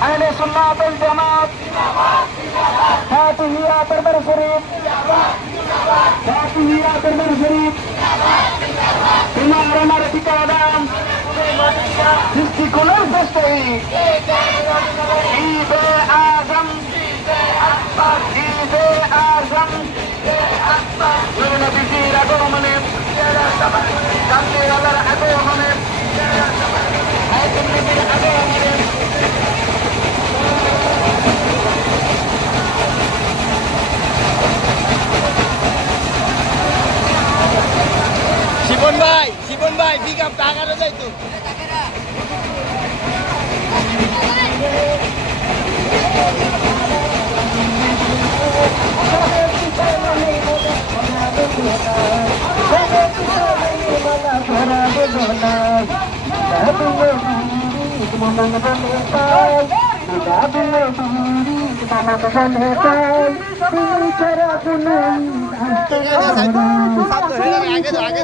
আহলে সুন্নাত ওয়াল জামাত ফাতিহিয়া দরবার শরীফ ফাতিহিয়া দরবার শরীফ তোমার আমার ঠিকাদান সৃষ্টিকুলের শ্রেষ্ঠ ঈদে আজম ঈদে আজম নবীজির আগমনে জান্নাতের আগমনে আয়াতুল নবীর আগমনে শিবন ভাই পিক আপ টাকাটা যাইতো আগে